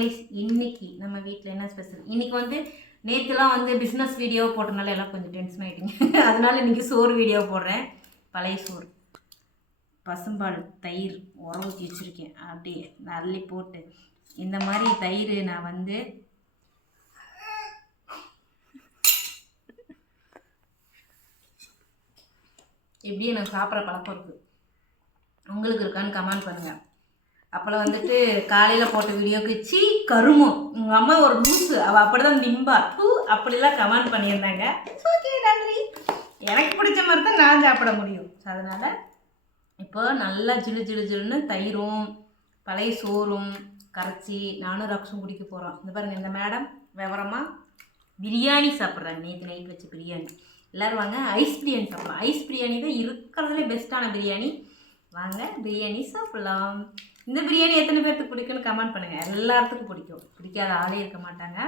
Families, இன்னைக்கு நம்ம வீட்டில் என்ன ஸ்பெஷல்? இன்னைக்கு வந்து நேற்றுலாம் வந்து பிஸ்னஸ் வீடியோ போட்டனால எல்லாம் கொஞ்சம் டென்ஷன் ஆகிட்டீங்க. அதனால இன்னைக்கு சோறு வீடியோ போடுறேன். பழைய சோறு, பசும்பால், தயிர் உர ஊற்றி வச்சுருக்கேன். அப்படியே அள்ளி போட்டு இந்த மாதிரி தயிர் நான் வந்து எப்படியும் எனக்கு சாப்பிட்ற பழக்கம் இருக்குது. உங்களுக்கு இருக்கான்னு கமெண்ட் பண்ணுங்கள். அப்போல்லாம் வந்துட்டு காலையில் போட்ட வீடியோக்கு கருமம் உங்கள் அம்மா ஒரு லூஸு, அவள் அப்படி தான் நிம்பா பூ அப்படிலாம் கமெண்ட் பண்ணியிருந்தாங்க. ஓகே, நன்றி. எனக்கு பிடிச்ச மாதிரி தான் நான் சாப்பிட முடியும். அதனால் இப்போ நல்லா ஜிலுன்னு தயிரும் பழைய சோறும் கரைச்சி நானும் ரக்ஷும் குடிக்க போகிறோம். இந்த பாருங்கள், இந்த மேடம் விவரமாக பிரியாணி சாப்பிட்றாங்க. நேற்று நைட் வச்ச பிரியாணி. எல்லோரும் வாங்க ஐஸ் பிரியாணி சாப்பிட்லாம். ஐஸ் பிரியாணி தான் இருக்கிறதுலே பெஸ்ட்டான பிரியாணி. வாங்க பிரியாணி சாப்பிட்லாம். இந்த பிரியாணி எத்தனை பேர்த்துக்கு பிடிக்குன்னு கமெண்ட் பண்ணுங்கள். எல்லாத்துக்கும் பிடிக்கும், பிடிக்காத ஆளே இருக்க மாட்டாங்க.